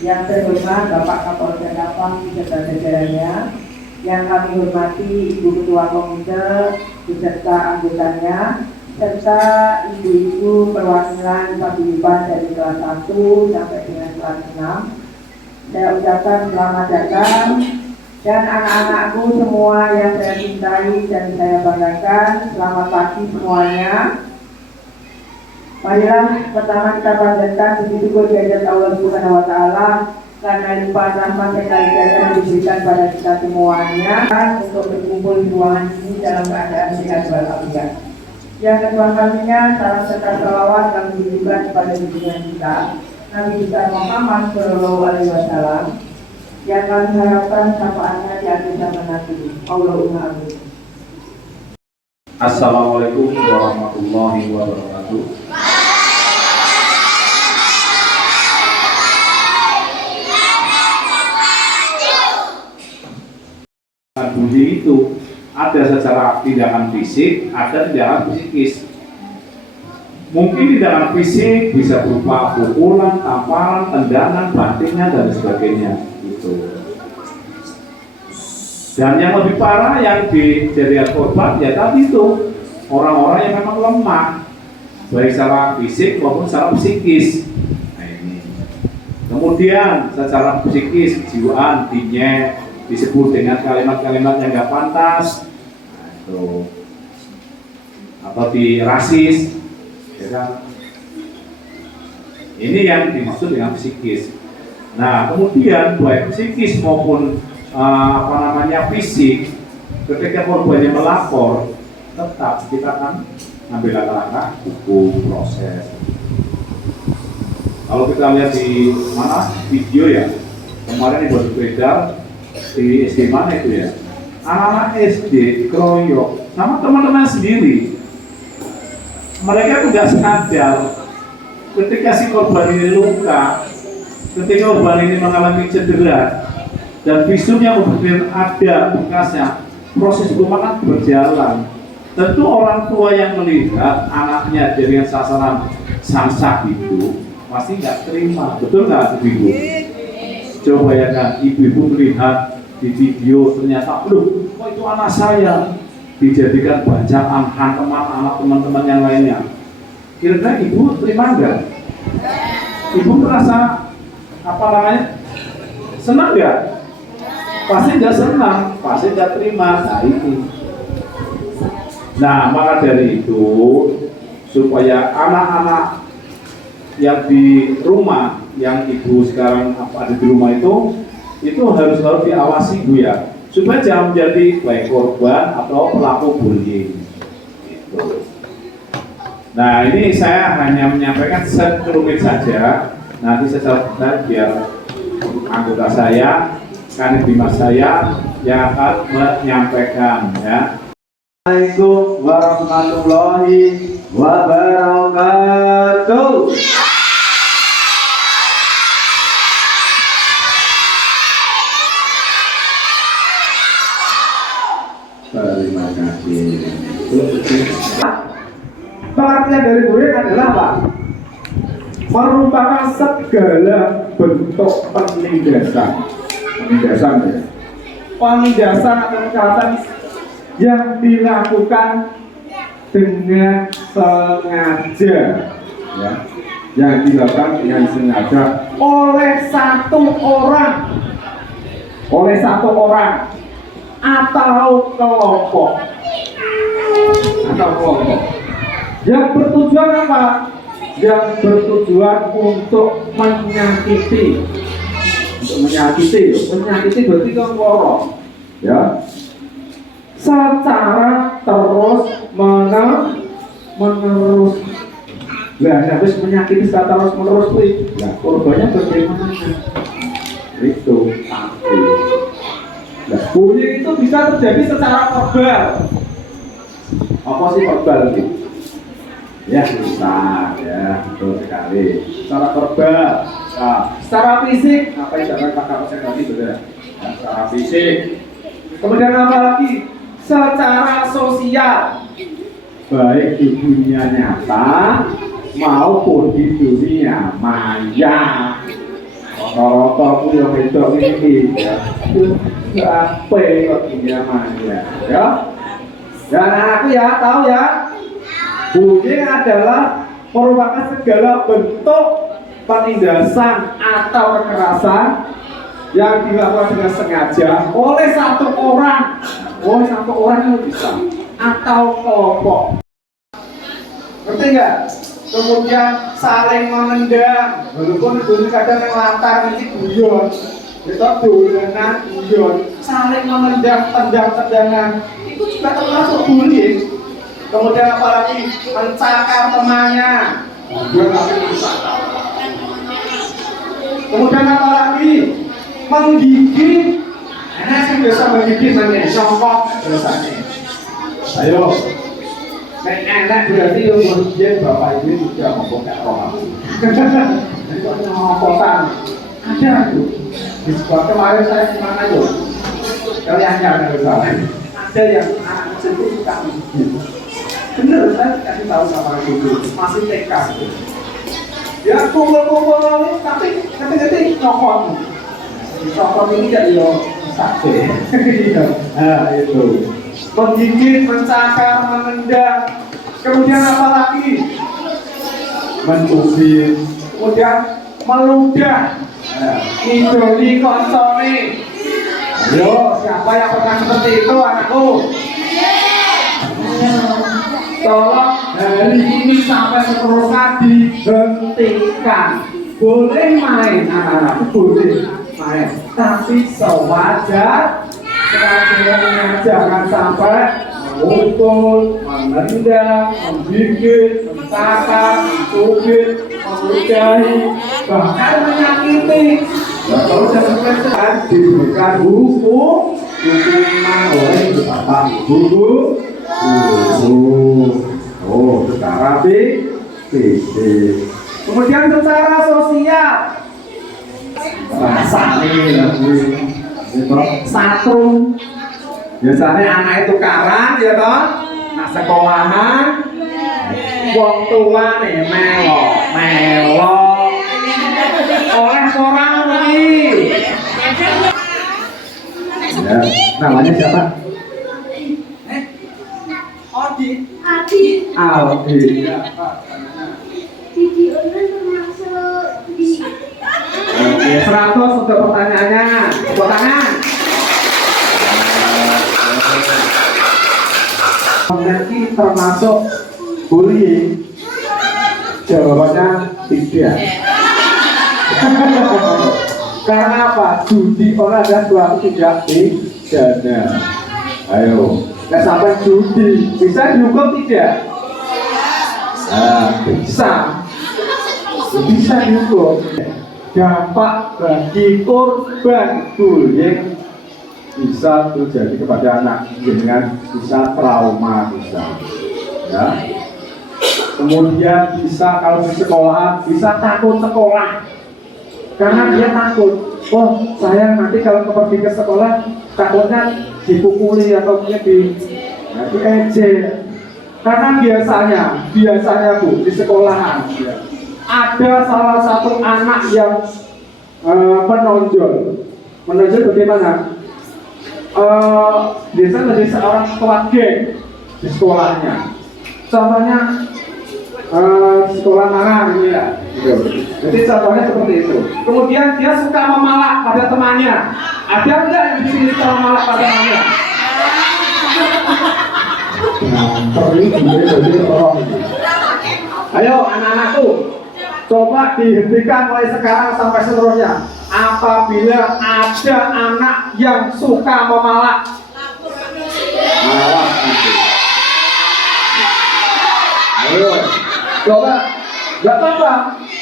Yang terhormat Bapak Kapolda Kapang beserta jajarannya, yang kami hormati Ibu Ketua Komite beserta anggotanya, serta ibu-ibu perwakilan paguyuban dari kelas 1 sampai dengan kelas 6. Saya ucapkan selamat datang, dan anak-anakku semua yang saya cintai dan saya banggakan, selamat pagi semuanya. Marilah pertama kita panjatkan puji syukur kehadirat Allah Subhanahu wa taala karena limpahan rahmat serta hidayah yang diberikan pada kita semuanya untuk berkumpul di ruangan ini dalam keadaan sehat walafiat. Yang kedua kalinya, salam serta salawat kami ditujukan kepada junjungan kita Nabi besar Muhammad Shallallahu Alaihi Wasallam, yang kami harapkan syafaatnya di akhir zaman nanti. Allahumma amin. Assalamualaikum warahmatullahi wabarakatuh. Bullying itu ada secara tindakan fisik, ada tindakan psikis. Mungkin tindakan fisik bisa berupa pukulan, tamparan, tendangan, bantingan dan sebagainya. Gitu. Dan yang lebih parah yang dijadikan korban ya tadi itu orang-orang yang memang lemah, baik secara fisik maupun secara psikis. Nah ini. Kemudian secara psikis, kejiwaan, dinyek, disebut dengan kalimat-kalimat yang nggak pantas, nah, itu. Atau di rasis, ya kan? Ini yang dimaksud dengan psikis. Nah kemudian baik psikis maupun fisik, ketika korbannya melapor, tetap kita akan ambil langkah hukum proses. Kalau kita lihat di mana video ya kemarin baru beredar di SD mana itu ya, anak-anak SD dikeroyok sama teman-teman sendiri. Mereka tuh nggak sadar ketika si korban ini luka, ketika korban ini mengalami cedera dan visumnya kemudian ada bekasnya, proses hukum akan berjalan. Tentu orang tua yang melihat anaknya jadi sasaran sangsa itu pasti nggak terima, betul nggak ibu? Coba bayangkan ibu-ibu melihat di video ternyata, loh, kok itu anak saya dijadikan bacaan hantaman anak teman-teman yang lainnya. Kira-kira ibu terima nggak? Ibu merasa senang nggak? Pasti nggak senang, pasti nggak terima. Nah ini. Nah maka dari itu supaya anak-anak yang di rumah, yang ibu sekarang ada di rumah itu harus selalu diawasi Bu ya, supaya jangan menjadi baik korban atau pelaku bullying. Gitu. Nah ini saya hanya menyampaikan sekelumit saja. Nanti secara detail biar anggota saya, kanit bimas saya yang akan menyampaikan ya. Assalamualaikum warahmatullahi wabarakatuh. Terima kasih. Pengertian dari bullying adalah apa? Merupakan segala bentuk penindasan ya. Penindasan atau kekerasan yang dilakukan dengan sengaja, ya, yang dilakukan dengan sengaja oleh satu orang atau kelompok yang bertujuan apa? Yang bertujuan untuk menyakiti berarti kelompok, ya, secara terus menerus. Nah, habis menyakiti secara terus menerus nah, korbannya bagaimana? Itu pasti. Nah, bullying itu bisa terjadi secara verbal. Apa sih verbal itu? Ya bisa, ya betul sekali. Secara verbal, nah, secara fisik, apa yang jangan pakai tadi betul? Nah, secara fisik. Kemudian apa lagi? Secara sosial, baik di dunia nyata maupun di dunia maya. rata-rata aku yang wedok ini ya. Apa kok ini namanya ya? Dan anakku ya tahu ya, bullying adalah merupakan segala bentuk penindasan atau kekerasan yang dilakukan dengan sengaja oleh satu orang itu bisa atau kelompok. Ngerti nggak? Kemudian saling menendang, walaupun itu kadang yang latar nanti guyon, kita dolanan guyon, saling menendang, tendang-tendangan, itu juga termasuk bullying. Kemudian apalagi mencakar temannya, dia nggak mencakar. Kemudian apalagi menggigit, enak sih biasa menggigit namanya, nyongkok biasanya. Ayo. Nek enak berarti yang menggigit bapak ibu juga membongkar roh. Jadi kok nyongkokan ada tuh. Di sekolah kemarin saya kemana tuh? Kalian jangan salah. Ada yang anak kecil itu suka menggigit. Bener, saya kasih tahu sama ibu masih TK. Ya kumpul-kumpul tapi nanti nyokot. Nyokot ini jadi sakit. Nah itu. Menggigit, mencakar, menendang, kemudian apa lagi? Mencubit, kemudian meludah, ngidoli koncone. Ayo, siapa yang pernah seperti itu anakku? Tolong hari ini sampai seterusnya dihentikan. Boleh main anak-anak, boleh main, tapi sewajar. Jangan sampai memukul, menendang, menggigit, mencakar, mencubit, meludahi, bahkan menyakiti. Kalau sudah selesai diberikan hukuman oleh bapak ibu. Oh, secara fisik. Kemudian secara sosial. Satu biasanya anak itu karan ya toh, nah sekolahan wong tua nih melo oleh orang ini ya, namanya siapa? Odi Didi Ulen termasuk di Oke, 100 untuk pertanyaannya. Tepuk tangan. Nanti termasuk bullying. Jawabannya tidak. Karena apa? Judi olahraga suatu tidak pidana. Ayo, nggak sampai judi bisa dihukum tidak? Bisa dihukum. Dampak bagi korban bullying bisa terjadi kepada anak dengan bisa trauma ya. Kemudian bisa kalau di sekolahan bisa takut sekolah karena dia takut, oh saya nanti kalau pergi ke sekolah takutnya dipukuli atau mungkin diejek. Karena biasanya Bu di sekolahan ya, ada salah satu anak yang menonjol bagaimana? Biasanya menjadi seorang ketua geng di sekolahnya. Contohnya sekolah mana ini ya? Jadi contohnya seperti itu. Kemudian dia suka memalak pada temannya. Ada enggak yang di sini suka memalak pada temannya? Ayo anak-anakku, coba dihentikan mulai sekarang sampai seterusnya. Apabila ada anak yang suka memalak, ayo, coba, gak apa-apa,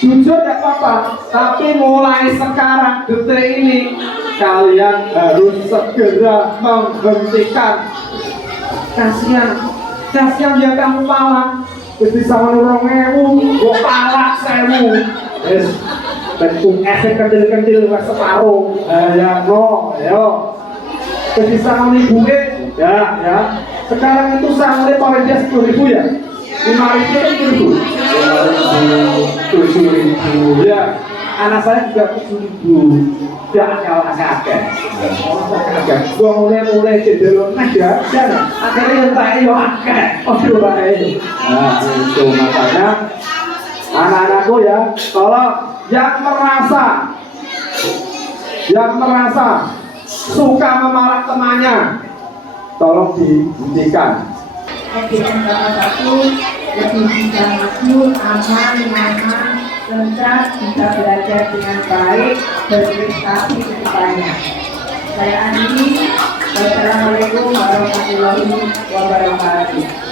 jujur gak apa-apa. Tapi mulai sekarang detik ini kalian harus segera menghentikan. Kasihan dia kamu palak, jadi sama nurungewu, gua palak sewu. Yes, bentuk efek kecil-kecil separuh, ya no, ayo. Jadi sama ibunya, ya. Sekarang itu sama paling dia 10.000 ya, 5.000 kan 7.000, ya. anak saya juga 7.000. Tidak akeh-akeh. Gua mulai cenderung aja, dan akhirnya yang tak yo akeh. Aduh baik. Nah, itu makanya anak-anakku ya, tolong yang merasa suka memalak temannya, tolong dihentikan. SDN kelas 1 lebih bisa makmur, aman, nyaman, lancar, bisa belajar dengan baik, berprestasi ke depannya. Saya Andi. Wassalamualaikum warahmatullahi wabarakatuh.